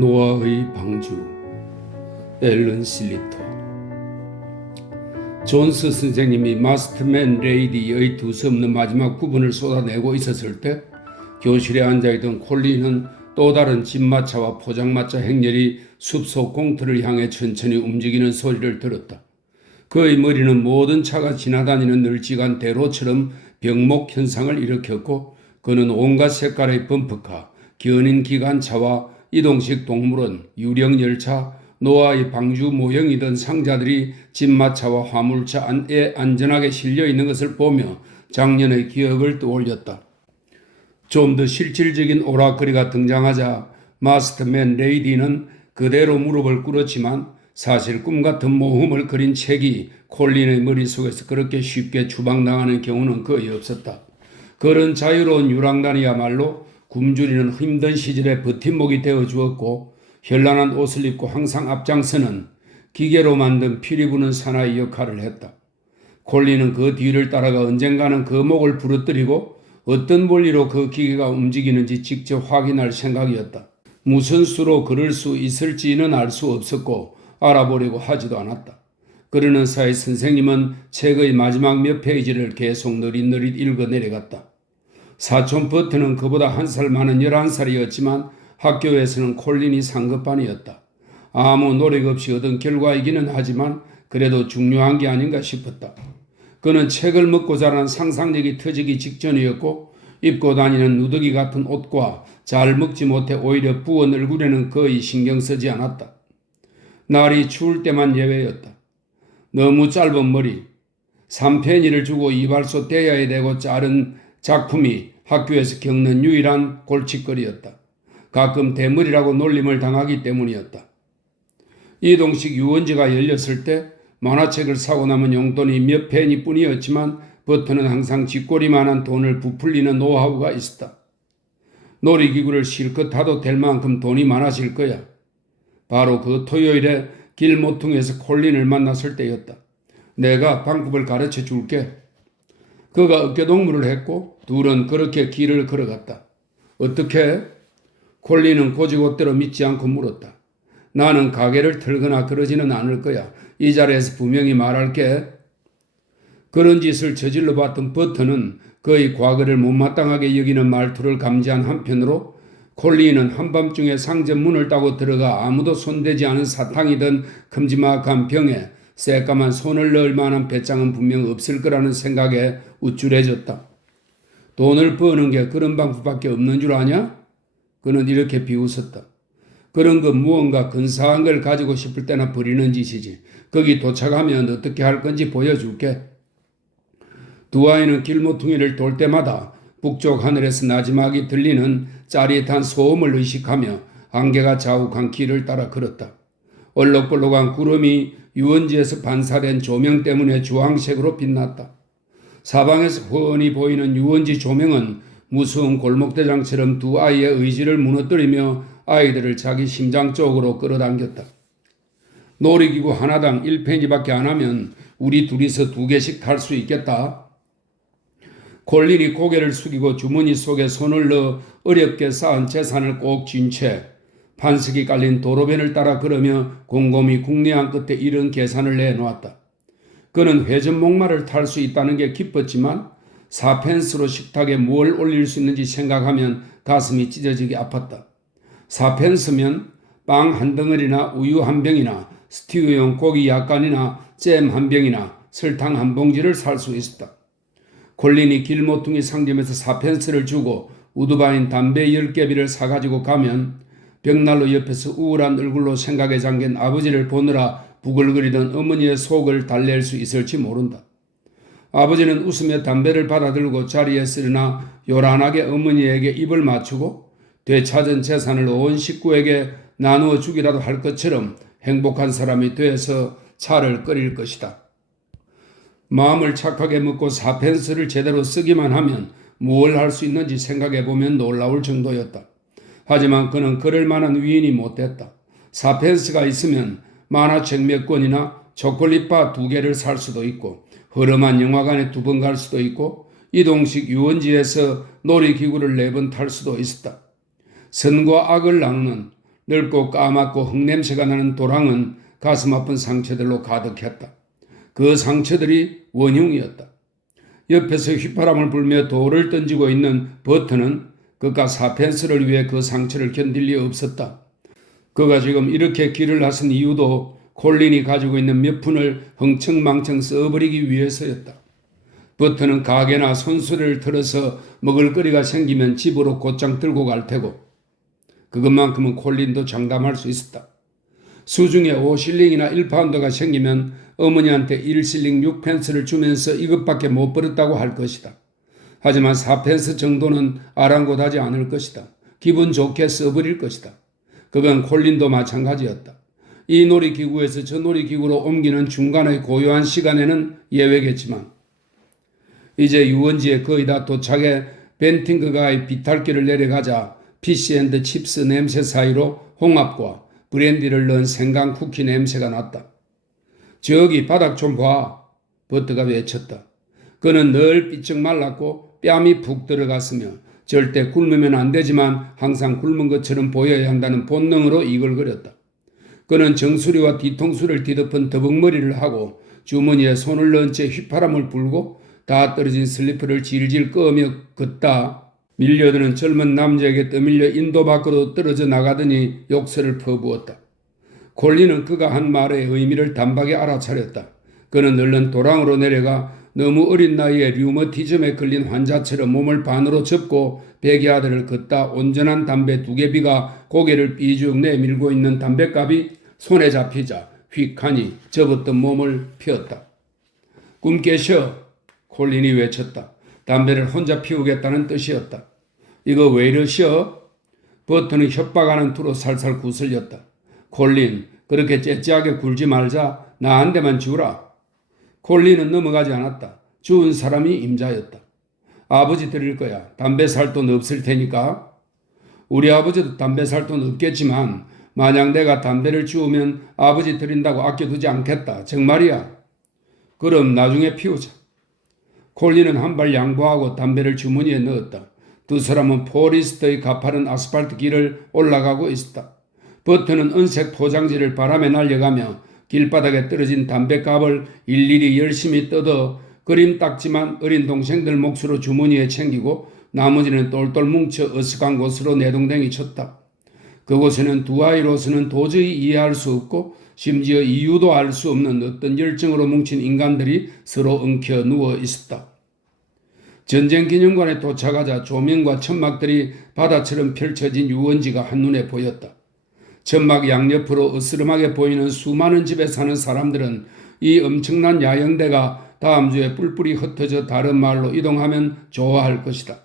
노아의 방주. 앨런 실리터. 존스 선생님이 마스터맨 레이디의 두서없는 마지막 구분을 쏟아내고 있었을 때 교실에 앉아있던 콜린은 또 다른 집마차와 포장마차 행렬이 숲속 공터를 향해 천천히 움직이는 소리를 들었다. 그의 머리는 모든 차가 지나다니는 널찍한 대로처럼 병목 현상을 일으켰고, 그는 온갖 색깔의 범퍼카, 견인 기관차와 이동식 동물원, 유령 열차, 노아의 방주 모형이던 상자들이 집마차와 화물차 안에 안전하게 실려 있는 것을 보며 작년의 기억을 떠올렸다. 좀 더 실질적인 오락거리가 등장하자 마스터맨 레이디는 그대로 무릎을 꿇었지만 사실 꿈같은 모험을 그린 책이 콜린의 머릿속에서 그렇게 쉽게 추방당하는 경우는 거의 없었다. 그런 자유로운 유랑단이야말로 굶주리는 힘든 시절에 버팀목이 되어 주었고, 현란한 옷을 입고 항상 앞장서는 기계로 만든 피리 부는 사나이 역할을 했다. 콜린은 그 뒤를 따라가 언젠가는 그 목을 부러뜨리고 어떤 원리로 그 기계가 움직이는지 직접 확인할 생각이었다. 무슨 수로 그럴 수 있을지는 알 수 없었고 알아보려고 하지도 않았다. 그러는 사이 선생님은 책의 마지막 몇 페이지를 계속 느릿느릿 읽어 내려갔다. 사촌 버트는 그보다 한 살 많은 11살이었지만 학교에서는 콜린이 상급반이었다. 아무 노력 없이 얻은 결과이기는 하지만 그래도 중요한 게 아닌가 싶었다. 그는 책을 먹고 자란 상상력이 터지기 직전이었고, 입고 다니는 누더기 같은 옷과 잘 먹지 못해 오히려 부은 얼굴에는 거의 신경 쓰지 않았다. 날이 추울 때만 예외였다. 너무 짧은 머리, 3페니를 주고 이발소 대야에 대고 자른 작품이 학교에서 겪는 유일한 골칫거리였다. 가끔 대머리라고 놀림을 당하기 때문이었다. 이동식 유원지가 열렸을 때 만화책을 사고 남은 용돈이 몇 페니뿐이었지만 버터는 항상 쥐꼬리만한 돈을 부풀리는 노하우가 있었다. 놀이기구를 실컷 타도 될 만큼 돈이 많아질 거야. 바로 그 토요일에 길 모퉁이에서 콜린을 만났을 때였다. 내가 방법을 가르쳐 줄게. 그가 어깨동무를 했고 둘은 그렇게 길을 걸어갔다. 어떻게? 콜린은 고지고대로 믿지 않고 물었다. 나는 가게를 털거나 그러지는 않을 거야. 이 자리에서 분명히 말할게. 그런 짓을 저질러 봤던 버터는 그의 과거를 못마땅하게 여기는 말투를 감지한 한편으로 콜린은 한밤중에 상점 문을 따고 들어가 아무도 손대지 않은 사탕이던 큼지막한 병에 새까만 손을 넣을 만한 배짱은 분명 없을 거라는 생각에 우쭐해졌다. 돈을 버는 게 그런 방법밖에 없는 줄 아냐? 그는 이렇게 비웃었다. 그런 건 무언가 근사한 걸 가지고 싶을 때나 버리는 짓이지. 거기 도착하면 어떻게 할 건지 보여줄게. 두 아이는 길모퉁이를 돌 때마다 북쪽 하늘에서 나지막이 들리는 짜릿한 소음을 의식하며 안개가 자욱한 길을 따라 걸었다. 얼럭벌럭한 구름이 유원지에서 반사된 조명 때문에 주황색으로 빛났다. 사방에서 훤히 보이는 유원지 조명은 무서운 골목대장처럼 두 아이의 의지를 무너뜨리며 아이들을 자기 심장 쪽으로 끌어당겼다. 놀이기구 하나당 1페니밖에 안 하면 우리 둘이서 2개씩 탈 수 있겠다. 콜린이 고개를 숙이고 주머니 속에 손을 넣어 어렵게 쌓은 재산을 꼭 쥔 채 반석이 깔린 도로변을 따라 걸으며 곰곰이 궁리한 끝에 이런 계산을 내놓았다. 그는 회전목마를 탈 수 있다는 게 기뻤지만 4펜스로 식탁에 뭘 올릴 수 있는지 생각하면 가슴이 찢어지게 아팠다. 4펜스면 빵 한 덩어리나 우유 한 병이나 스튜용 고기 약간이나 잼 한 병이나 설탕 한 봉지를 살 수 있었다. 콜린이 길모퉁이 상점에서 4펜스를 주고 우드바인 담배 10개비를 사가지고 가면 벽난로 옆에서 우울한 얼굴로 생각에 잠긴 아버지를 보느라 부글거리던 어머니의 속을 달랠 수 있을지 모른다. 아버지는 웃으며 담배를 받아들고 자리에 쓰려나 요란하게 어머니에게 입을 맞추고 되찾은 재산을 온 식구에게 나누어 주기라도 할 것처럼 행복한 사람이 되어서 차를 끓일 것이다. 마음을 착하게 먹고 4펜스를 제대로 쓰기만 하면 무엇을 할 수 있는지 생각해보면 놀라울 정도였다. 하지만 그는 그럴 만한 위인이 못됐다. 4펜스가 있으면 만화책 몇 권이나 초콜릿바 2개를 살 수도 있고 허름한 영화관에 2번 갈 수도 있고 이동식 유원지에서 놀이기구를 4번 탈 수도 있었다. 선과 악을 낚는 넓고 까맣고 흙냄새가 나는 도랑은 가슴 아픈 상처들로 가득했다. 그 상처들이 원흉이었다. 옆에서 휘파람을 불며 돌을 던지고 있는 버트는 그가 사펜스를 위해 그 상처를 견딜 리 없었다. 그가 지금 이렇게 길을 나선 이유도 콜린이 가지고 있는 몇 푼을 흥청망청 써버리기 위해서였다. 버트는 가게나 손수레를 틀어서 먹을거리가 생기면 집으로 곧장 들고 갈 테고 그것만큼은 콜린도 장담할 수 있었다. 수중에 5실링이나 1파운드가 생기면 어머니한테 1실링 6펜스를 주면서 이것밖에 못 벌었다고 할 것이다. 하지만 4펜스 정도는 아랑곳하지 않을 것이다. 기분 좋게 써버릴 것이다. 그건 콜린도 마찬가지였다. 이 놀이기구에서 저 놀이기구로 옮기는 중간의 고요한 시간에는 예외겠지만 이제 유원지에 거의 다 도착해 벤팅그가의 비탈길을 내려가자 피시앤드칩스 냄새 사이로 홍합과 브랜디를 넣은 생강 쿠키 냄새가 났다. 저기 바닥 좀 봐. 버트가 외쳤다. 그는 늘 삐쩍 말랐고 뺨이 푹 들어갔으며 절대 굶으면 안 되지만 항상 굶은 것처럼 보여야 한다는 본능으로 이글거렸다. 그는 정수리와 뒤통수를 뒤덮은 더벅머리를 하고 주머니에 손을 넣은 채 휘파람을 불고 다 떨어진 슬리퍼를 질질 끄며 걷다 밀려드는 젊은 남자에게 떠밀려 인도 밖으로 떨어져 나가더니 욕설을 퍼부었다. 콜린은 그가 한 말의 의미를 단박에 알아차렸다. 그는 얼른 도랑으로 내려가 너무 어린 나이에 류머티즘에 걸린 환자처럼 몸을 반으로 접고 베개아들을 걷다 온전한 담배 2개비가 고개를 삐죽 내밀고 있는 담뱃갑이 손에 잡히자 휙하니 접었던 몸을 펴었다. 꿈 깨셔. 콜린이 외쳤다. 담배를 혼자 피우겠다는 뜻이었다. 이거 왜 이러셔? 버튼은 협박하는 투로 살살 구슬렸다. 콜린, 그렇게 째째하게 굴지 말자. 나 한 대만 주라. 콜린은 넘어가지 않았다. 주운 사람이 임자였다. 아버지 드릴 거야. 담배 살 돈 없을 테니까. 우리 아버지도 담배 살 돈 없겠지만 만약 내가 담배를 주우면 아버지 드린다고 아껴두지 않겠다. 정말이야. 그럼 나중에 피우자. 콜린은 한 발 양보하고 담배를 주머니에 넣었다. 두 사람은 포리스트의 가파른 아스팔트 길을 올라가고 있었다. 버트는 은색 포장지를 바람에 날려가며 길바닥에 떨어진 담뱃갑을 일일이 열심히 뜯어 그림 딱지만 어린 동생들 몫으로 주머니에 챙기고 나머지는 똘똘 뭉쳐 어색한 곳으로 내동댕이 쳤다. 그곳에는 두 아이로서는 도저히 이해할 수 없고 심지어 이유도 알 수 없는 어떤 열정으로 뭉친 인간들이 서로 엉켜 누워 있었다. 전쟁기념관에 도착하자 조명과 천막들이 바다처럼 펼쳐진 유원지가 한눈에 보였다. 천막 양옆으로 으스름하게 보이는 수많은 집에 사는 사람들은 이 엄청난 야영대가 다음 주에 뿔뿔이 흩어져 다른 마을로 이동하면 좋아할 것이다.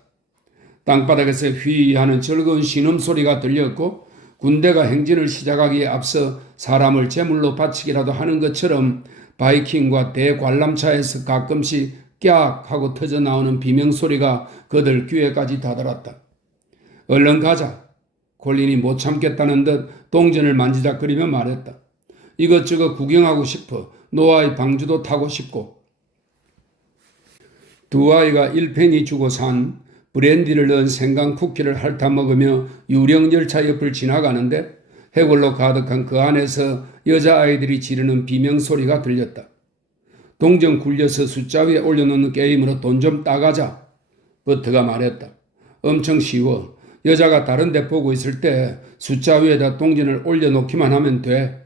땅바닥에서 휘하는 즐거운 신음소리가 들렸고 군대가 행진을 시작하기에 앞서 사람을 제물로 바치기라도 하는 것처럼 바이킹과 대관람차에서 가끔씩 깍 하고 터져나오는 비명소리가 그들 귀에까지 다다랐다. 얼른 가자. 콜린이 못 참겠다는 듯 동전을 만지작거리며 말했다. 이것저것 구경하고 싶어. 노아의 방주도 타고 싶고. 두 아이가 1페니 주고 산 브랜디를 넣은 생강 쿠키를 핥아 먹으며 유령 열차 옆을 지나가는데 해골로 가득한 그 안에서 여자아이들이 지르는 비명소리가 들렸다. 동전 굴려서 숫자 위에 올려놓는 게임으로 돈 좀 따가자. 버트가 말했다. 엄청 쉬워. 여자가 다른 데 보고 있을 때 숫자 위에다 동전을 올려놓기만 하면 돼.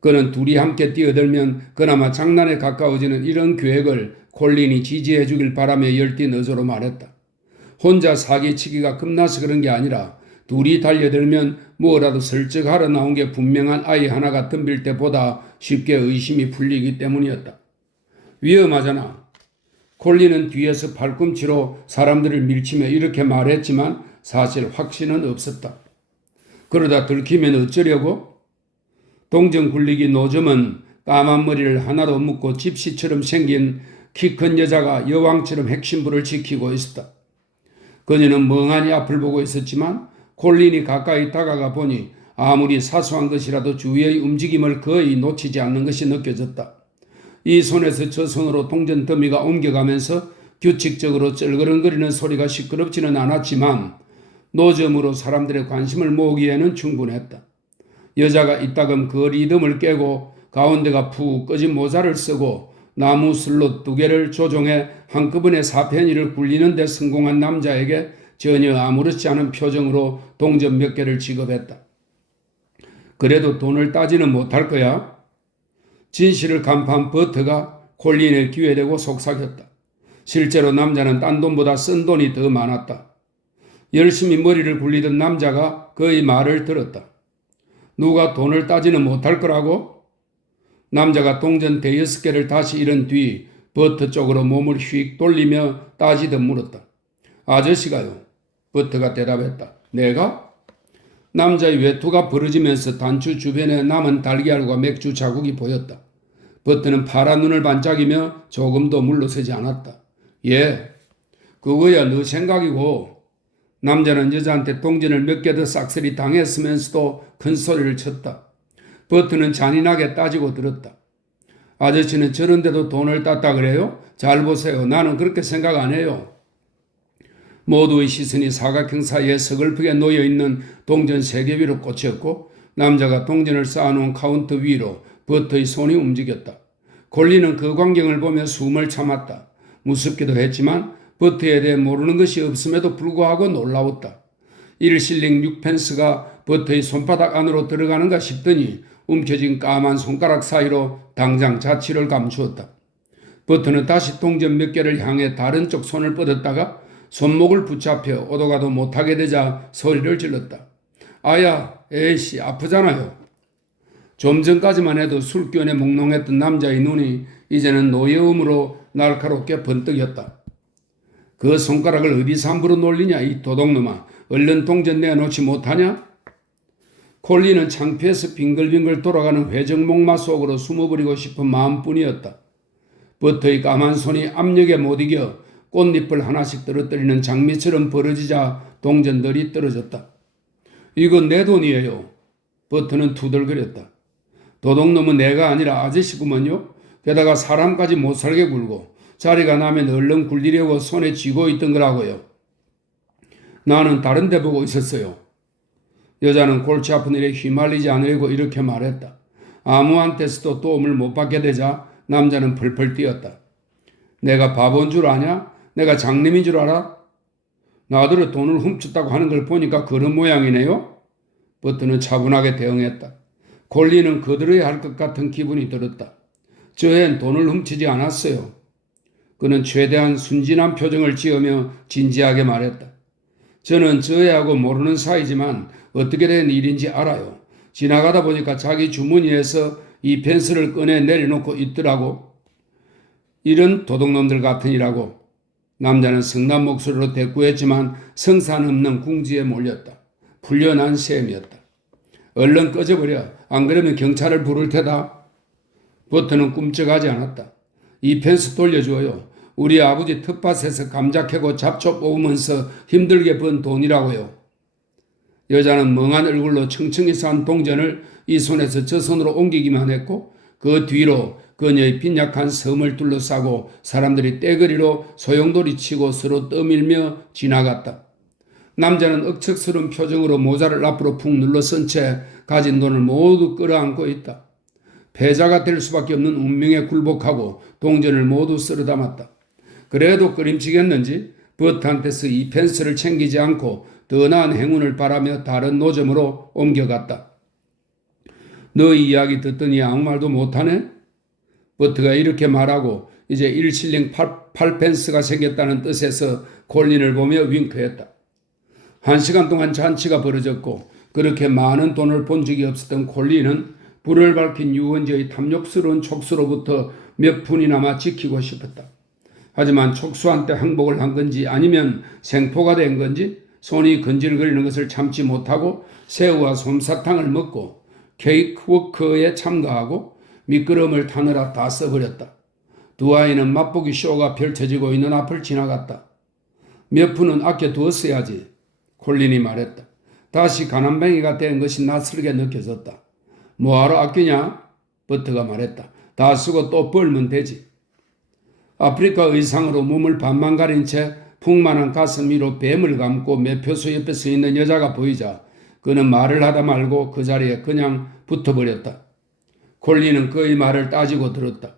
그는 둘이 함께 뛰어들면 그나마 장난에 가까워지는 이런 계획을 콜린이 지지해 주길 바라며 열띤 어조로 말했다. 혼자 사기치기가 겁나서 그런 게 아니라 둘이 달려들면 뭐라도 슬쩍 하러 나온 게 분명한 아이 하나가 덤빌 때보다 쉽게 의심이 풀리기 때문이었다. 위험하잖아. 콜린은 뒤에서 팔꿈치로 사람들을 밀치며 이렇게 말했지만 사실 확신은 없었다. 그러다 들키면 어쩌려고? 동전 굴리기 노점은 까만 머리를 하나로 묶고 집시처럼 생긴 키 큰 여자가 여왕처럼 핵심부를 지키고 있었다. 그녀는 멍하니 앞을 보고 있었지만 콜린이 가까이 다가가 보니 아무리 사소한 것이라도 주위의 움직임을 거의 놓치지 않는 것이 느껴졌다. 이 손에서 저 손으로 동전 더미가 옮겨가면서 규칙적으로 쩔그렁거리는 소리가 시끄럽지는 않았지만 노점으로 사람들의 관심을 모으기에는 충분했다. 여자가 이따금 그 리듬을 깨고 가운데가 푹 꺼진 모자를 쓰고 나무 슬롯 2개를 조종해 한꺼번에 4페니를 굴리는 데 성공한 남자에게 전혀 아무렇지 않은 표정으로 동전 몇 개를 지급했다. 그래도 돈을 따지는 못할 거야? 진실을 간파한 버트가 콜린을 기회되고 속삭였다. 실제로 남자는 딴 돈보다 쓴 돈이 더 많았다. 열심히 머리를 굴리던 남자가 그의 말을 들었다. 누가 돈을 따지는 못할 거라고? 남자가 동전 5개를 다시 잃은 뒤 버트 쪽으로 몸을 휙 돌리며 따지듯 물었다. 아저씨가요? 버트가 대답했다. 내가? 남자의 외투가 벌어지면서 단추 주변에 남은 달걀과 맥주 자국이 보였다. 버트는 파란 눈을 반짝이며 조금도 물러서지 않았다. 예, 그거야 너 생각이고. 남자는 여자한테 동전을 몇 개 더 싹쓸이 당했으면서도 큰 소리를 쳤다. 버트는 잔인하게 따지고 들었다. 아저씨는 저런데도 돈을 땄다 그래요? 잘 보세요. 나는 그렇게 생각 안 해요. 모두의 시선이 사각형 사이에 서글프게 놓여있는 동전 3개 위로 꽂혔고 남자가 동전을 쌓아놓은 카운터 위로 버트의 손이 움직였다. 콜린은 그 광경을 보며 숨을 참았다. 무섭기도 했지만 버트에 대해 모르는 것이 없음에도 불구하고 놀라웠다. 1실링 6펜스가 버트의 손바닥 안으로 들어가는가 싶더니 움켜진 까만 손가락 사이로 당장 자취를 감추었다. 버트는 다시 동전 몇 개를 향해 다른 쪽 손을 뻗었다가 손목을 붙잡혀 오도가도 못하게 되자 소리를 질렀다. 아야, 에이씨, 아프잖아요. 좀 전까지만 해도 술기운에 몽롱했던 남자의 눈이 이제는 노여움으로 날카롭게 번뜩였다. 그 손가락을 어디서 함부로 놀리냐, 이 도둑놈아. 얼른 동전 내놓지 못하냐? 콜린은 창피해서 빙글빙글 돌아가는 회전목마 속으로 숨어버리고 싶은 마음뿐이었다. 버터의 까만 손이 압력에 못 이겨 꽃잎을 하나씩 떨어뜨리는 장미처럼 벌어지자 동전들이 떨어졌다. 이건 내 돈이에요. 버터는 투덜거렸다. 도둑놈은 내가 아니라 아저씨구먼요. 게다가 사람까지 못 살게 굴고 자리가 나면 얼른 굴리려고 손에 쥐고 있던 거라고요. 나는 다른 데 보고 있었어요. 여자는 골치 아픈 일에 휘말리지 않으려고 이렇게 말했다. 아무한테서도 도움을 못 받게 되자 남자는 펄펄 뛰었다. 내가 바본 줄 아냐? 내가 장님인 줄 알아? 나더러 돈을 훔쳤다고 하는 걸 보니까 그런 모양이네요? 버트는 차분하게 대응했다. 콜린은 거들어야 할 것 같은 기분이 들었다. 저앤 돈을 훔치지 않았어요. 그는 최대한 순진한 표정을 지으며 진지하게 말했다. 저는 저 애하고 모르는 사이지만 어떻게 된 일인지 알아요. 지나가다 보니까 자기 주머니에서 이 펜스를 꺼내 내려놓고 있더라고. 이런 도둑놈들 같으니라고. 남자는 성난 목소리로 대꾸했지만 성산 없는 궁지에 몰렸다. 풀려난 셈이었다. 얼른 꺼져버려. 안 그러면 경찰을 부를 테다. 버터는 꿈쩍하지 않았다. 이 펜스 돌려줘요. 우리 아버지 텃밭에서 감자 캐고 잡초 뽑으면서 힘들게 번 돈이라고요. 여자는 멍한 얼굴로 청청히 싼 동전을 이 손에서 저 손으로 옮기기만 했고 그 뒤로 그녀의 빈약한 섬을 둘러싸고 사람들이 떼거리로 소용돌이 치고 서로 떠밀며 지나갔다. 남자는 억척스러운 표정으로 모자를 앞으로 푹 눌러선 채 가진 돈을 모두 끌어안고 있다. 패자가 될 수밖에 없는 운명에 굴복하고 동전을 모두 쓸어 담았다. 그래도 끄림치겠는지 버트한테서 이 펜스를 챙기지 않고 더 나은 행운을 바라며 다른 노점으로 옮겨갔다. 너희 이야기 듣더니 아무 말도 못하네? 버트가 이렇게 말하고 이제 1실링 8펜스가 생겼다는 뜻에서 콜린을 보며 윙크했다. 1시간 동안 잔치가 벌어졌고 그렇게 많은 돈을 본 적이 없었던 콜린은 불을 밝힌 유원지의 탐욕스러운 촉수로부터 몇 푼이나마 지키고 싶었다. 하지만 촉수한테 항복을 한 건지 아니면 생포가 된 건지 손이 건질거리는 것을 참지 못하고 새우와 솜사탕을 먹고 케이크워크에 참가하고 미끄럼을 타느라 다 써버렸다. 두 아이는 맛보기 쇼가 펼쳐지고 있는 앞을 지나갔다. 몇 푼은 아껴두었어야지. 콜린이 말했다. 다시 가난뱅이가 된 것이 낯설게 느껴졌다. 뭐하러 아끼냐? 버트가 말했다. 다 쓰고 또 벌면 되지. 아프리카 의상으로 몸을 반만 가린 채 풍만한 가슴 위로 뱀을 감고 매표소 옆에 서 있는 여자가 보이자 그는 말을 하다 말고 그 자리에 그냥 붙어버렸다. 콜린은 그의 말을 따지고 들었다.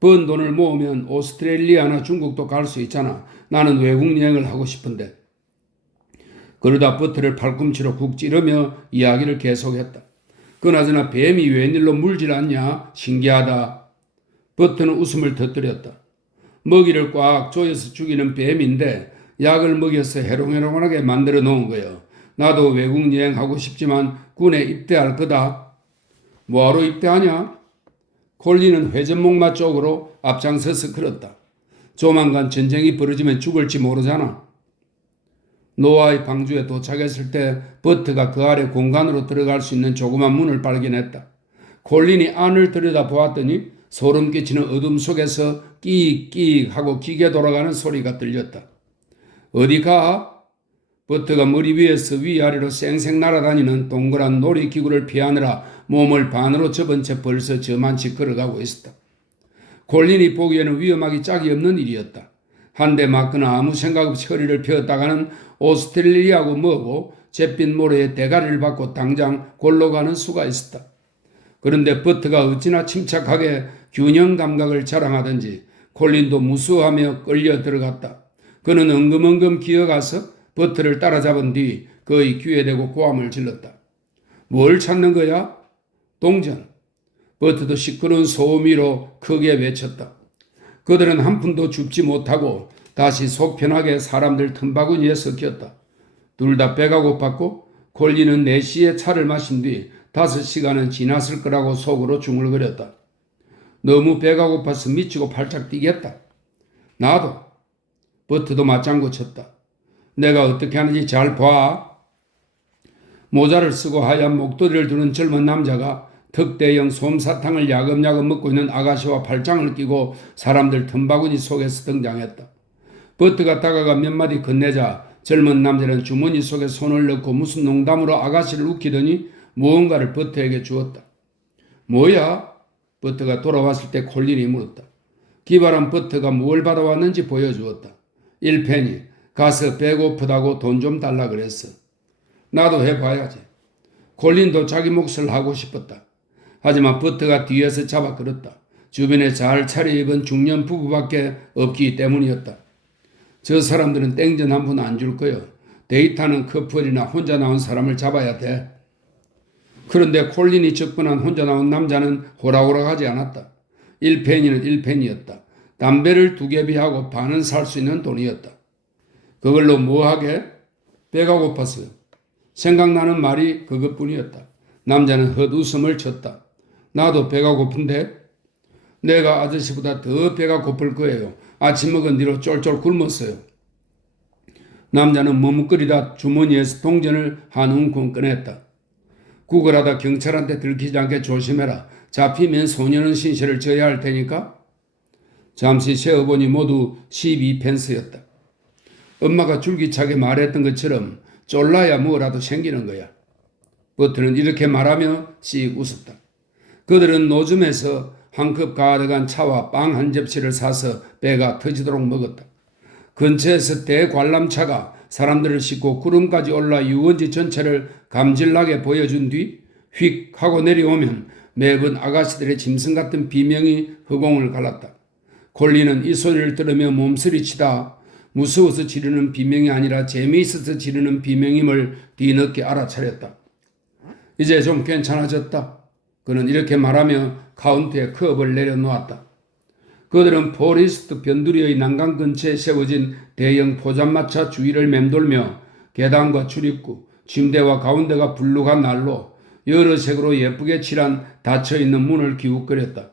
번 돈을 모으면 오스트레일리아나 중국도 갈 수 있잖아. 나는 외국 여행을 하고 싶은데. 그러다 버트를 팔꿈치로 국 찌르며 이야기를 계속했다. 그나저나 뱀이 웬일로 물질 않냐? 신기하다. 버트는 웃음을 터뜨렸다. 먹이를 꽉 조여서 죽이는 뱀인데 약을 먹여서 해롱해롱하게 만들어 놓은 거예요. 나도 외국 여행하고 싶지만 군에 입대할 거다. 뭐하러 입대하냐? 콜린은 회전목마 쪽으로 앞장서서 걸었다. 조만간 전쟁이 벌어지면 죽을지 모르잖아. 노아의 방주에 도착했을 때 버트가 그 아래 공간으로 들어갈 수 있는 조그만 문을 발견했다. 콜린이 안을 들여다보았더니 소름 끼치는 어둠 속에서 끼익끼익 하고 기계 돌아가는 소리가 들렸다. 어디 가? 버트가 머리 위에서 위아래로 쌩쌩 날아다니는 동그란 놀이기구를 피하느라 몸을 반으로 접은 채 벌써 저만치 걸어가고 있었다. 콜린이 보기에는 위험하기 짝이 없는 일이었다. 한 대 맞거나 아무 생각 없이 허리를 펴었다가는 오스트레일리아고 뭐고 잿빛 모래에 대가리를 받고 당장 골로 가는 수가 있었다. 그런데 버트가 어찌나 침착하게 균형 감각을 자랑하든지 콜린도 무수하며 끌려 들어갔다. 그는 엉금엉금 기어가서 버트를 따라잡은 뒤 그의 귀에 대고 고함을 질렀다. 뭘 찾는 거야? 동전. 버트도 시끄러운 소음위로 크게 외쳤다. 그들은 한 푼도 줍지 못하고 다시 속 편하게 사람들 틈바구니에 섞였다. 둘 다 배가 고팠고 콜린은 4시에 차를 마신 뒤 5시간은 지났을 거라고 속으로 중얼거렸다. 너무 배가 고파서 미치고 팔짝 뛰겠다. 나도. 버트도 맞장구 쳤다. 내가 어떻게 하는지 잘 봐. 모자를 쓰고 하얀 목도리를 두른 젊은 남자가 특대형 솜사탕을 야금야금 먹고 있는 아가씨와 팔짱을 끼고 사람들 틈바구니 속에서 등장했다. 버트가 다가가 몇 마디 건네자 젊은 남자는 주머니 속에 손을 넣고 무슨 농담으로 아가씨를 웃기더니 무언가를 버트에게 주었다. 뭐야? 버트가 돌아왔을 때 콜린이 물었다. 기발한 버트가 뭘 받아왔는지 보여주었다. 1페니. 가서 배고프다고 돈 좀 달라 그랬어. 나도 해봐야지. 콜린도 자기 몫을 하고 싶었다. 하지만 버트가 뒤에서 잡아 끌었다. 주변에 잘 차려입은 중년 부부밖에 없기 때문이었다. 저 사람들은 땡전 한 푼 안 줄 거요. 데이트하는 커플이나 혼자 나온 사람을 잡아야 돼. 그런데 콜린이 접근한 혼자 나온 남자는 호락호락하지 않았다. 1페니는 1페니였다. 담배를 2개비하고 반은 살 수 있는 돈이었다. 그걸로 뭐 하게? 배가 고팠어요. 생각나는 말이 그것뿐이었다. 남자는 헛웃음을 쳤다. 나도 배가 고픈데? 내가 아저씨보다 더 배가 고플 거예요. 아침 먹은 뒤로 쫄쫄 굶었어요. 남자는 머뭇거리다 주머니에서 동전을 한 움큼 꺼냈다. 구걸하다 경찰한테 들키지 않게 조심해라. 잡히면 소년은 신세를 져야 할 테니까. 잠시 세어보니 모두 12펜스였다. 엄마가 줄기차게 말했던 것처럼 쫄라야 뭐라도 생기는 거야. 버트는 이렇게 말하며 씩 웃었다. 그들은 노점에서 한 컵 가득한 차와 빵 한 접시를 사서 배가 터지도록 먹었다. 근처에서 대관람차가 사람들을 싣고 구름까지 올라 유원지 전체를 감질나게 보여준 뒤 휙 하고 내려오면 매번 아가씨들의 짐승 같은 비명이 허공을 갈랐다. 콜린은 이 소리를 들으며 몸서리치다 무서워서 지르는 비명이 아니라 재미있어서 지르는 비명임을 뒤늦게 알아차렸다. 이제 좀 괜찮아졌다. 그는 이렇게 말하며 카운트에 컵을 내려놓았다. 그들은 포리스트 변두리의 난간 근처에 세워진 대형 포장마차 주위를 맴돌며 계단과 출입구, 침대와 가운데가 불룩한 난로, 여러 색으로 예쁘게 칠한 닫혀있는 문을 기웃거렸다.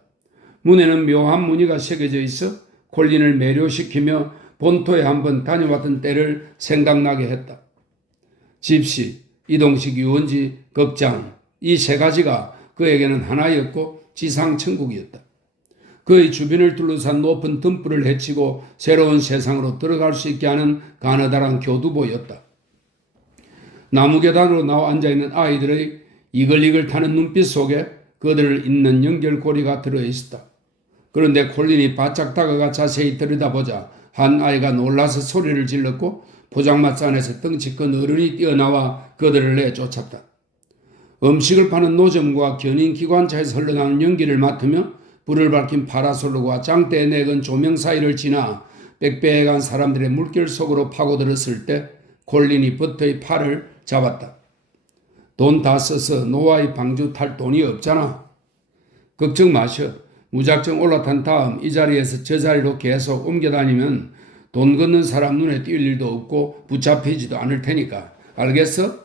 문에는 묘한 무늬가 새겨져 있어 콜린을 매료시키며 본토에 한번 다녀왔던 때를 생각나게 했다. 집시, 이동식 유원지, 극장, 이 3가지가 그에게는 하나였고 지상천국이었다. 그의 주변을 둘러싼 높은 등불을 헤치고 새로운 세상으로 들어갈 수 있게 하는 가느다란 교두보였다. 나무 계단으로 나와 앉아있는 아이들의 이글이글 타는 눈빛 속에 그들을 잇는 연결고리가 들어있었다. 그런데 콜린이 바짝 다가가 자세히 들여다보자 한 아이가 놀라서 소리를 질렀고 포장마차 안에서 덩치 큰 어른이 뛰어나와 그들을 내쫓았다. 음식을 파는 노점과 견인기관차에서 흘러나오는 연기를 맡으며 불을 밝힌 파라솔과 장대에 내건 조명 사이를 지나 빽빽한 사람들의 물결 속으로 파고들었을 때 콜린이 버터의 팔을 잡았다. 돈 다 써서 노아의 방주 탈 돈이 없잖아. 걱정 마셔. 무작정 올라탄 다음 이 자리에서 저 자리로 계속 옮겨다니면 돈 걷는 사람 눈에 띌 일도 없고 붙잡히지도 않을 테니까. 알겠어?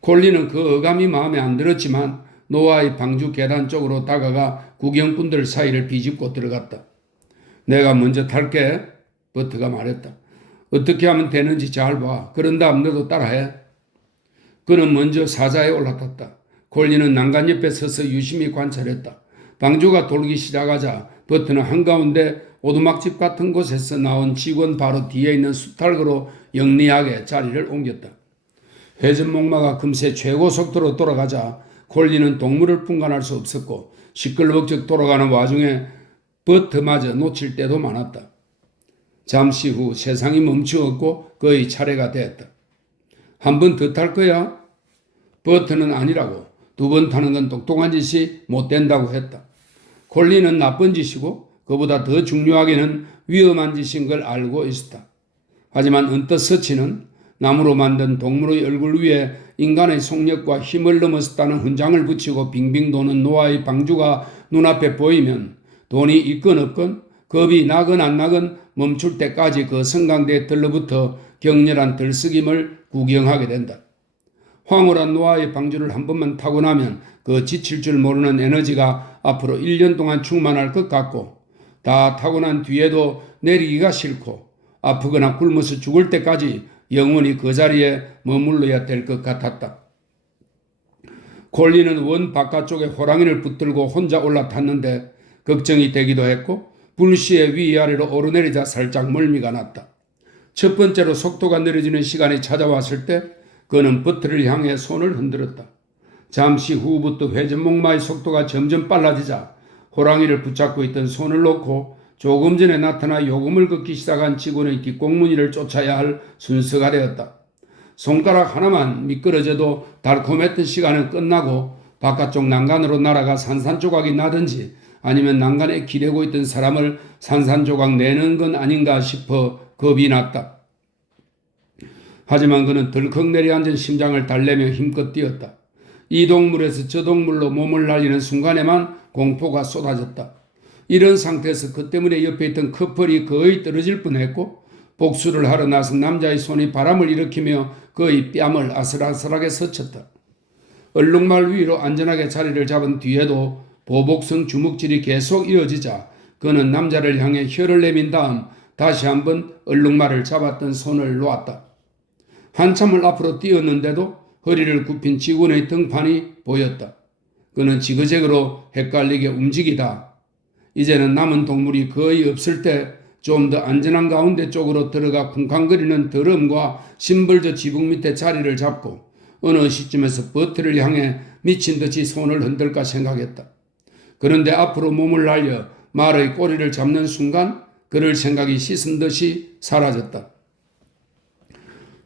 콜린은 그 어감이 마음에 안 들었지만 노아의 방주 계단 쪽으로 다가가 구경꾼들 사이를 비집고 들어갔다. 내가 먼저 탈게. 버트가 말했다. 어떻게 하면 되는지 잘 봐. 그런 다음 너도 따라해. 그는 먼저 사자에 올라탔다. 콜린은 난간 옆에 서서 유심히 관찰했다. 방주가 돌기 시작하자 버트는 한가운데 오두막집 같은 곳에서 나온 직원 바로 뒤에 있는 수탈거로 영리하게 자리를 옮겼다. 회전목마가 금세 최고 속도로 돌아가자 콜린은 동물을 분간할 수 없었고 시끌벅적 돌아가는 와중에 버트마저 놓칠 때도 많았다. 잠시 후 세상이 멈추었고 그의 차례가 됐다. 한 번 더 탈 거야? 버트는 아니라고. 2번 타는 건 똑똑한 짓이 못 된다고 했다. 콜린은 나쁜 짓이고 그보다 더 중요하게는 위험한 짓인 걸 알고 있었다. 하지만 언뜻 서치는 나무로 만든 동물의 얼굴 위에 인간의 속력과 힘을 넘어섰다는 훈장을 붙이고 빙빙 도는 노아의 방주가 눈앞에 보이면 돈이 있건 없건 겁이 나건 안 나건 멈출 때까지 그 성강대에 들러붙어 격렬한 들썩임을 구경하게 된다. 황홀한 노아의 방주를 한 번만 타고 나면 그 지칠 줄 모르는 에너지가 앞으로 1년 동안 충만할 것 같고 다 타고 난 뒤에도 내리기가 싫고 아프거나 굶어서 죽을 때까지 영원히 그 자리에 머물러야 될 것 같았다. 콜린은 원 바깥쪽에 호랑이를 붙들고 혼자 올라탔는데 걱정이 되기도 했고 불시에 위아래로 오르내리자 살짝 멀미가 났다. 첫 번째로 속도가 느려지는 시간이 찾아왔을 때 그는 버트를 향해 손을 흔들었다. 잠시 후부터 회전목마의 속도가 점점 빨라지자 호랑이를 붙잡고 있던 손을 놓고 조금 전에 나타나 요금을 걷기 시작한 직원의 뒷공무니를 쫓아야 할 순서가 되었다. 손가락 하나만 미끄러져도 달콤했던 시간은 끝나고 바깥쪽 난간으로 날아가 산산조각이 나든지 아니면 난간에 기대고 있던 사람을 산산조각 내는 건 아닌가 싶어 겁이 났다. 하지만 그는 덜컥 내려앉은 심장을 달래며 힘껏 뛰었다. 이 동물에서 저 동물로 몸을 날리는 순간에만 공포가 쏟아졌다. 이런 상태에서 그 때문에 옆에 있던 커플이 거의 떨어질 뻔했고 복수를 하러 나선 남자의 손이 바람을 일으키며 그의 뺨을 아슬아슬하게 스쳤다. 얼룩말 위로 안전하게 자리를 잡은 뒤에도 보복성 주먹질이 계속 이어지자 그는 남자를 향해 혀를 내민 다음 다시 한번 얼룩말을 잡았던 손을 놓았다. 한참을 앞으로 뛰었는데도 허리를 굽힌 직원의 등판이 보였다. 그는 지그재그로 헷갈리게 움직이다. 이제는 남은 동물이 거의 없을 때 좀 더 안전한 가운데 쪽으로 들어가 쿵쾅거리는 더럼과 심벌저 지붕 밑에 자리를 잡고 어느 시점에서 버트를 향해 미친듯이 손을 흔들까 생각했다. 그런데 앞으로 몸을 날려 말의 꼬리를 잡는 순간 그럴 생각이 씻은 듯이 사라졌다.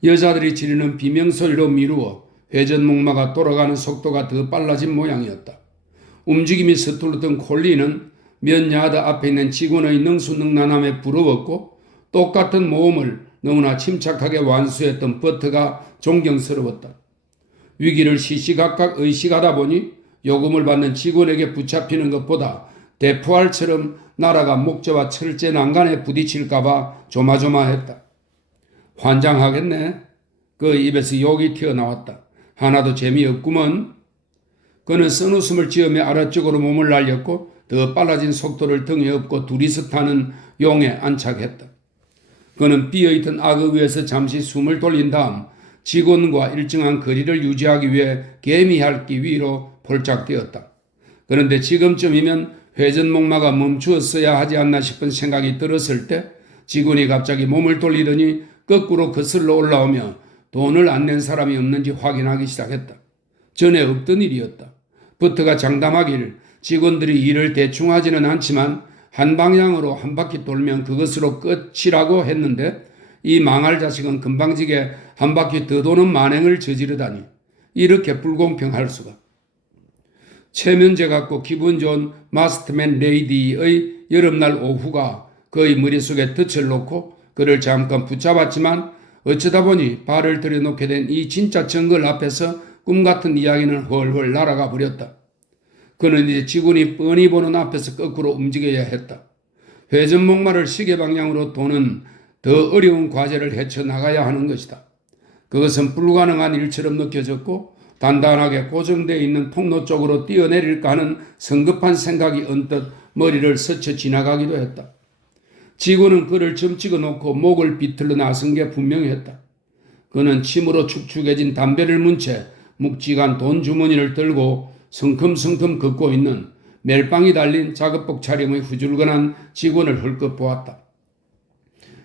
여자들이 지르는 비명소리로 미루어 회전목마가 돌아가는 속도가 더 빨라진 모양이었다. 움직임이 서툴렀던 콜린은 몇 야드 앞에 있는 직원의 능수능란함에 부러웠고 똑같은 모험을 너무나 침착하게 완수했던 버트가 존경스러웠다. 위기를 시시각각 의식하다 보니 요금을 받는 직원에게 붙잡히는 것보다 대포알처럼 날아가 목재와 철제 난간에 부딪힐까봐 조마조마했다. 환장하겠네. 그 입에서 욕이 튀어나왔다. 하나도 재미없구먼. 그는 쓴웃음을 지으며 아래쪽으로 몸을 날렸고 더 빨라진 속도를 등에 업고 둘이서 타는 용에 안착했다. 그는 비어있던 악어 위에서 잠시 숨을 돌린 다음 직원과 일정한 거리를 유지하기 위해 개미핥기 위로 폴짝 뛰었다. 그런데 지금쯤이면 회전목마가 멈추었어야 하지 않나 싶은 생각이 들었을 때 직원이 갑자기 몸을 돌리더니 거꾸로 거슬러 올라오며 돈을 안 낸 사람이 없는지 확인하기 시작했다. 전에 없던 일이었다. 버트가 장담하기를 직원들이 일을 대충 하지는 않지만 한 방향으로 한 바퀴 돌면 그것으로 끝이라고 했는데 이 망할 자식은 금방지게 한 바퀴 더 도는 만행을 저지르다니 이렇게 불공평할 수가. 최면제 같고 기분 좋은 마스터맨 레이디의 여름날 오후가 그의 머릿속에 덫을 놓고 그를 잠깐 붙잡았지만 어쩌다 보니 발을 들여놓게 된 이 진짜 정글 앞에서 꿈같은 이야기는 훨훨 날아가 버렸다. 그는 이제 지군이 뻔히 보는 앞에서 거꾸로 움직여야 했다. 회전목마를 시계 방향으로 도는 더 어려운 과제를 헤쳐나가야 하는 것이다. 그것은 불가능한 일처럼 느껴졌고 단단하게 고정되어 있는 통로 쪽으로 뛰어내릴까 하는 성급한 생각이 언뜻 머리를 스쳐 지나가기도 했다. 지구는 그를 점찍어 놓고 목을 비틀러 나선 게 분명했다. 그는 침으로 축축해진 담배를 문 채 묵직한 돈 주머니를 들고 성큼성큼 걷고 있는 멜빵이 달린 작업복 차림의 후줄근한 직원을 헐끗 보았다.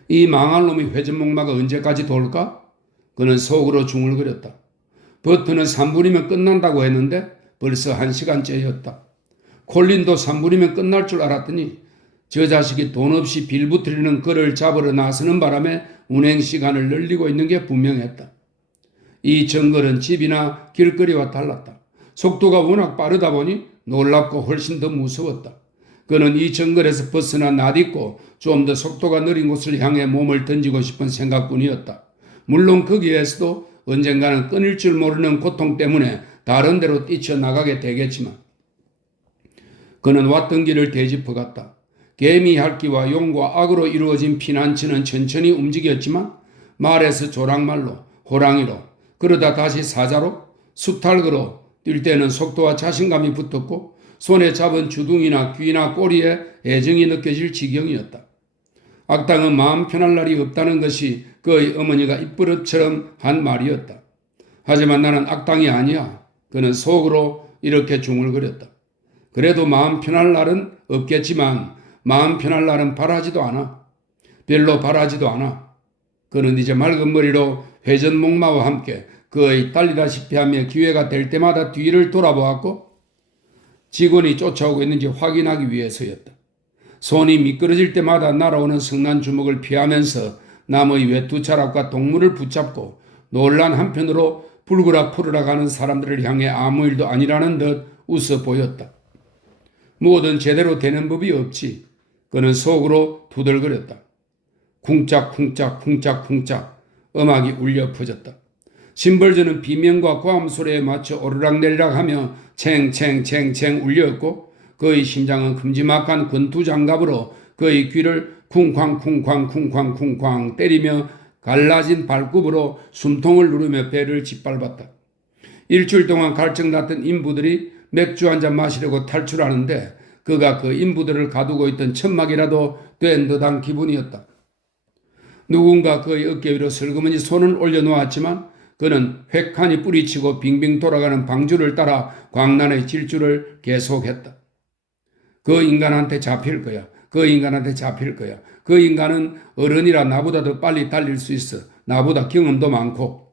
이 망할 놈이 회전목마가 언제까지 돌까? 그는 속으로 중얼거렸다. 버튼은 3분이면 끝난다고 했는데 벌써 1시간째였다. 콜린도 3분이면 끝날 줄 알았더니 저 자식이 돈 없이 빌붙으려는 그를 잡으러 나서는 바람에 운행시간을 늘리고 있는 게 분명했다. 이 정글은 집이나 길거리와 달랐다. 속도가 워낙 빠르다 보니 놀랍고 훨씬 더 무서웠다. 그는 이 정글에서 벗어나 낯익고 좀 더 속도가 느린 곳을 향해 몸을 던지고 싶은 생각뿐이었다. 물론 거기에서도 언젠가는 끊일 줄 모르는 고통 때문에 다른 데로 뛰쳐나가게 되겠지만 그는 왔던 길을 되짚어갔다. 개미핥기와 용과 악으로 이루어진 피난처는 천천히 움직였지만 말에서 조랑말로, 호랑이로, 그러다 다시 사자로, 수탈거로 뛸 때는 속도와 자신감이 붙었고 손에 잡은 주둥이나 귀나 꼬리에 애정이 느껴질 지경이었다. 악당은 마음 편할 날이 없다는 것이 그의 어머니가 입버릇처럼 한 말이었다. 하지만 나는 악당이 아니야. 그는 속으로 이렇게 중얼거렸다. 그래도 마음 편할 날은 없겠지만 마음 편할 날은 바라지도 않아. 별로 바라지도 않아. 그는 이제 맑은 머리로 회전목마와 함께 그의 달리다시피 하며 기회가 될 때마다 뒤를 돌아보았고 직원이 쫓아오고 있는지 확인하기 위해서였다. 손이 미끄러질 때마다 날아오는 성난 주먹을 피하면서 남의 외투차락과 동물을 붙잡고 놀란 한편으로 불그락 푸르락 하는 사람들을 향해 아무 일도 아니라는 듯 웃어 보였다. 뭐든 제대로 되는 법이 없지. 그는 속으로 두들거렸다. 쿵짝쿵짝 쿵짝쿵짝 음악이 울려 퍼졌다. 심벌전은 비명과 고함 소리에 맞춰 오르락내리락 하며 챙챙챙챙 울렸고 그의 심장은 큼지막한 권투장갑으로 그의 귀를 쿵쾅쿵쾅쿵쾅쿵쾅 때리며 갈라진 발굽으로 숨통을 누르며 배를 짓밟았다. 일주일 동안 갈증났던 인부들이 맥주 한잔 마시려고 탈출하는데 그가 그 인부들을 가두고 있던 천막이라도 된 듯한 기분이었다. 누군가 그의 어깨 위로 슬그머니 손을 올려놓았지만 그는 획하니 뿌리치고 빙빙 돌아가는 방주를 따라 광란의 질주를 계속했다. 그 인간한테 잡힐 거야. 그 인간한테 잡힐 거야. 그 인간은 어른이라 나보다 더 빨리 달릴 수 있어. 나보다 경험도 많고.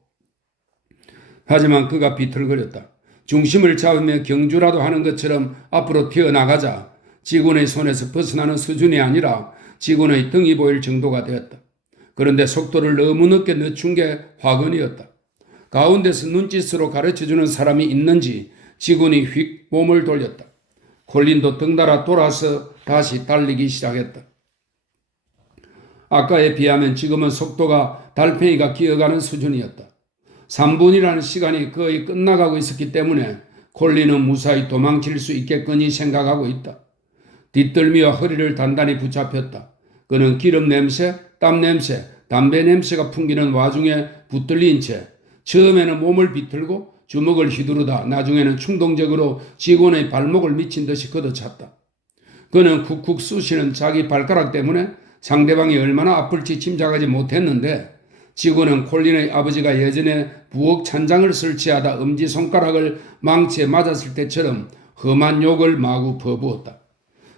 하지만 그가 비틀거렸다. 중심을 잡으며 경주라도 하는 것처럼 앞으로 튀어나가자 직원의 손에서 벗어나는 수준이 아니라 직원의 등이 보일 정도가 되었다. 그런데 속도를 너무 늦게 늦춘 게 화근이었다. 가운데서 눈짓으로 가르쳐주는 사람이 있는지 직원이 휙 몸을 돌렸다. 콜린도 덩달아 돌아서 다시 달리기 시작했다. 아까에 비하면 지금은 속도가 달팽이가 기어가는 수준이었다. 3분이라는 시간이 거의 끝나가고 있었기 때문에 콜린은 무사히 도망칠 수 있겠거니 생각하고 있다. 뒷덜미와 허리를 단단히 붙잡혔다. 그는 기름 냄새, 땀 냄새, 담배 냄새가 풍기는 와중에 붙들린 채 처음에는 몸을 비틀고 주먹을 휘두르다 나중에는 충동적으로 직원의 발목을 미친 듯이 걷어찼다. 그는 쿡쿡 쑤시는 자기 발가락 때문에 상대방이 얼마나 아플지 짐작하지 못했는데 직원은 콜린의 아버지가 예전에 부엌 찬장을 설치하다 엄지손가락을 망치에 맞았을 때처럼 험한 욕을 마구 퍼부었다.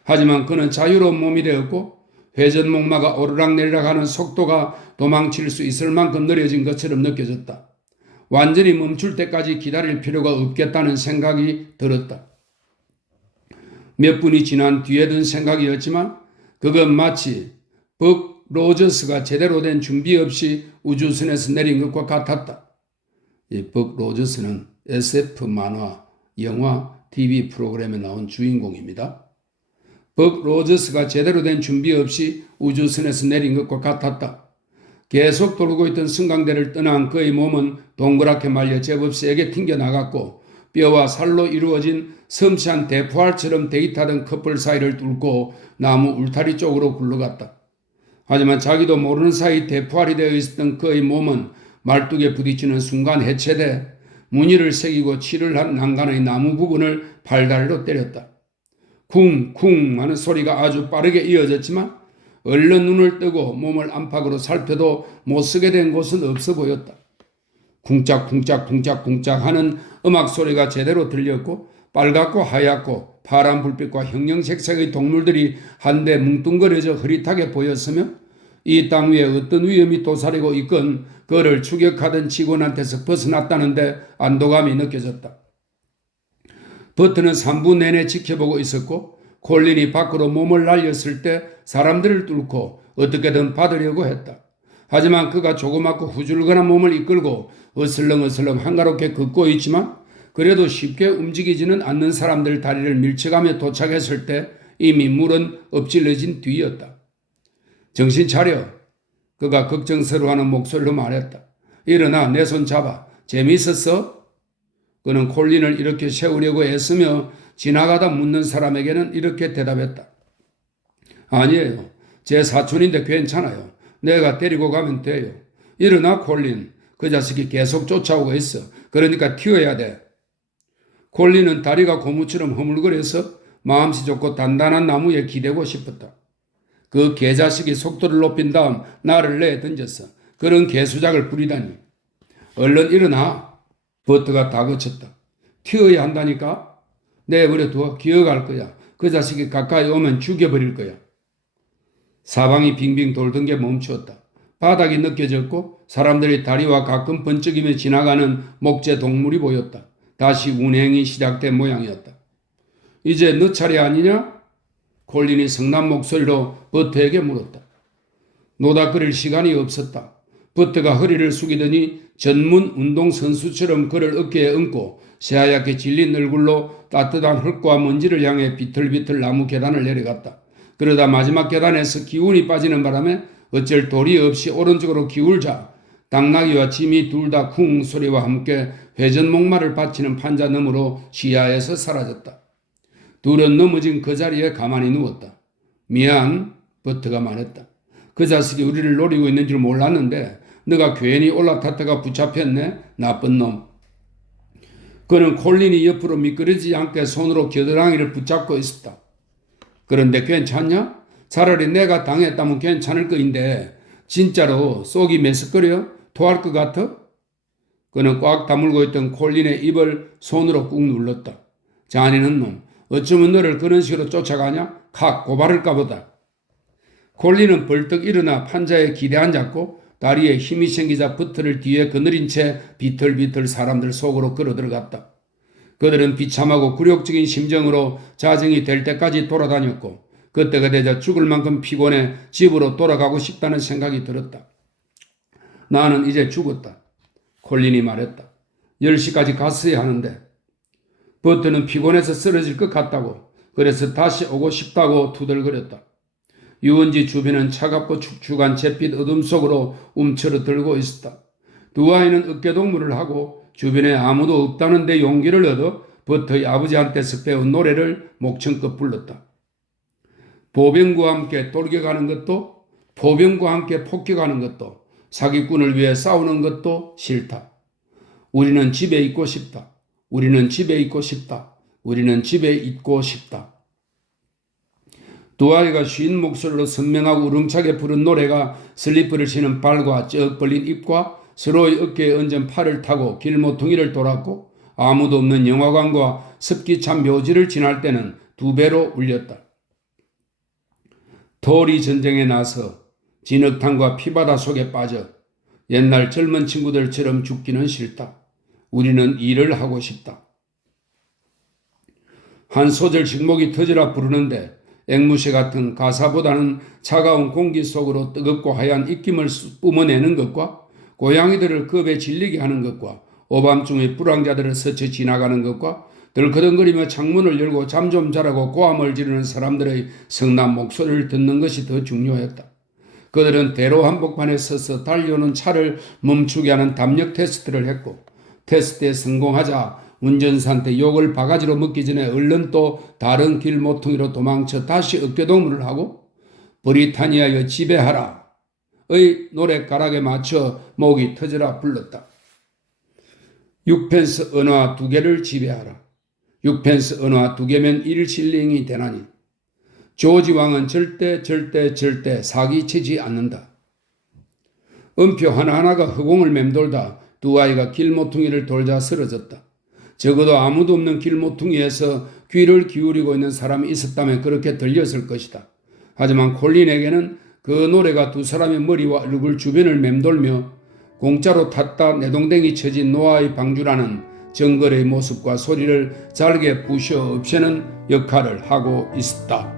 하지만 그는 자유로운 몸이 되었고 회전목마가 오르락내리락 하는 속도가 도망칠 수 있을 만큼 느려진 것처럼 느껴졌다. 완전히 멈출 때까지 기다릴 필요가 없겠다는 생각이 들었다. 몇 분이 지난 뒤에 든 생각이었지만 그건 마치 벅 로저스가 제대로 된 준비 없이 우주선에서 내린 것과 같았다. 이 벅 로저스는 SF 만화, 영화, TV 프로그램에 나온 주인공입니다. 벅 로저스가 제대로 된 준비 없이 우주선에서 내린 것과 같았다. 계속 돌고 있던 승강대를 떠난 그의 몸은 동그랗게 말려 제법 세게 튕겨나갔고 뼈와 살로 이루어진 섬세한 대포알처럼 데이트하던 커플 사이를 뚫고 나무 울타리 쪽으로 굴러갔다. 하지만 자기도 모르는 사이 대포알이 되어 있었던 그의 몸은 말뚝에 부딪히는 순간 해체돼 무늬를 새기고 칠을 한 난간의 나무 부분을 팔다리로 때렸다. 쿵쿵 하는 소리가 아주 빠르게 이어졌지만 얼른 눈을 뜨고 몸을 안팎으로 살펴도 못쓰게 된 곳은 없어 보였다. 쿵짝쿵짝쿵짝쿵짝 하는 음악 소리가 제대로 들렸고 빨갛고 하얗고 파란 불빛과 형형색색의 동물들이 한데 뭉뚱그려져 흐릿하게 보였으며 이 땅 위에 어떤 위험이 도사리고 있건 그를 추격하던 직원한테서 벗어났다는데 안도감이 느껴졌다. 버트는 3부 내내 지켜보고 있었고 콜린이 밖으로 몸을 날렸을 때 사람들을 뚫고 어떻게든 받으려고 했다. 하지만 그가 조그맣고 후줄근한 몸을 이끌고 어슬렁어슬렁 한가롭게 걷고 있지만 그래도 쉽게 움직이지는 않는 사람들 다리를 밀쳐가며 도착했을 때 이미 물은 엎질러진 뒤였다. 정신 차려. 그가 걱정스러워하는 목소리로 말했다. 일어나 내 손 잡아. 재미있었어? 그는 콜린을 이렇게 세우려고 애쓰며 지나가다 묻는 사람에게는 이렇게 대답했다. 아니에요. 제 사촌인데 괜찮아요. 내가 데리고 가면 돼요. 일어나 콜린. 그 자식이 계속 쫓아오고 있어. 그러니까 튀어야 돼. 콜린은 다리가 고무처럼 허물거려서 마음씨 좋고 단단한 나무에 기대고 싶었다. 그 개자식이 속도를 높인 다음 나를 내던졌어. 그런 개수작을 부리다니. 얼른 일어나. 버트가 다그쳤다. 튀어야 한다니까? 내버려둬. 기어갈 거야. 그 자식이 가까이 오면 죽여버릴 거야. 사방이 빙빙 돌던 게 멈추었다. 바닥이 느껴졌고 사람들이 다리와 가끔 번쩍이며 지나가는 목재 동물이 보였다. 다시 운행이 시작된 모양이었다. 이제 너 차례 아니냐? 콜린이 성난 목소리로 버트에게 물었다. 노닥거릴 시간이 없었다. 버트가 허리를 숙이더니 전문 운동선수처럼 그를 어깨에 얹고 새하얗게 질린 얼굴로 따뜻한 흙과 먼지를 향해 비틀비틀 나무 계단을 내려갔다. 그러다 마지막 계단에서 기운이 빠지는 바람에 어쩔 도리 없이 오른쪽으로 기울자 당나귀와 짐이 둘 다 쿵 소리와 함께 회전 목마를 받치는 판자 너머로 시야에서 사라졌다. 둘은 넘어진 그 자리에 가만히 누웠다. 미안, 버트가 말했다. 그 자식이 우리를 노리고 있는 줄 몰랐는데 너가 괜히 올라탔다가 붙잡혔네, 나쁜 놈. 그는 콜린이 옆으로 미끄러지지 않게 손으로 겨드랑이를 붙잡고 있었다. 그런데 괜찮냐? 차라리 내가 당했다면 괜찮을 거인데 진짜로 속이 메스꺼려? 토할 것 같아? 그는 꽉 다물고 있던 콜린의 입을 손으로 꾹 눌렀다. 잔인한 놈, 어쩌면 너를 그런 식으로 쫓아가냐? 칵 고발할까 보다. 콜린은 벌떡 일어나 판자에 기대앉았고 다리에 힘이 생기자 버트를 뒤에 거느린 채 비틀비틀 사람들 속으로 끌어들어갔다. 그들은 비참하고 굴욕적인 심정으로 자정이 될 때까지 돌아다녔고 그때가 되자 죽을 만큼 피곤해 집으로 돌아가고 싶다는 생각이 들었다. 나는 이제 죽었다. 콜린이 말했다. 10시까지 갔어야 하는데. 버트는 피곤해서 쓰러질 것 같다고 그래서 다시 오고 싶다고 투덜거렸다. 유원지 주변은 차갑고 축축한 잿빛 어둠 속으로 움츠러들고 있었다. 두 아이는 어깨동무를 하고 주변에 아무도 없다는 데 용기를 얻어 버터의 아버지한테서 배운 노래를 목청껏 불렀다. 보병과 함께 돌격하는 것도 포병과 함께 폭격하는 것도 사기꾼을 위해 싸우는 것도 싫다. 우리는 집에 있고 싶다. 우리는 집에 있고 싶다. 우리는 집에 있고 싶다. 두 아이가 쉰 목소리로 선명하고 우렁차게 부른 노래가 슬리퍼를 신은 발과 쩍 벌린 입과 서로의 어깨에 얹은 팔을 타고 길모퉁이를 돌았고 아무도 없는 영화관과 습기 찬 묘지를 지날 때는 두 배로 울렸다. 토리 전쟁에 나서 진흙탕과 피바다 속에 빠져 옛날 젊은 친구들처럼 죽기는 싫다. 우리는 일을 하고 싶다. 한 소절씩 목이 터지라 부르는데 앵무새 같은 가사보다는 차가운 공기 속으로 뜨겁고 하얀 입김을 뿜어내는 것과 고양이들을 겁에 질리게 하는 것과 오밤중에 불황자들을 스쳐 지나가는 것과 덜커덩거리며 창문을 열고 잠 좀 자라고 고함을 지르는 사람들의 성난 목소리를 듣는 것이 더 중요했다. 그들은 대로 한복판에 서서 달려오는 차를 멈추게 하는 담력 테스트를 했고 테스트에 성공하자 운전사한테 욕을 바가지로 먹기 전에 얼른 또 다른 길 모퉁이로 도망쳐 다시 어깨동무를 하고 브리타니아여 지배하라 의 노랫가락에 맞춰 목이 터져라 불렀다. 6펜스 은화 2개를 지배하라. 6펜스 은화 2개면 1실링이 되나니 조지 왕은 절대 사기치지 않는다. 음표 하나하나가 허공을 맴돌다 두 아이가 길모퉁이를 돌자 쓰러졌다. 적어도 아무도 없는 길모퉁이에서 귀를 기울이고 있는 사람이 있었다면 그렇게 들렸을 것이다. 하지만 콜린에게는 그 노래가 두 사람의 머리와 얼굴 주변을 맴돌며 공짜로 탔다 내동댕이 쳐진 노아의 방주라는 정글의 모습과 소리를 잘게 부셔 없애는 역할을 하고 있었다.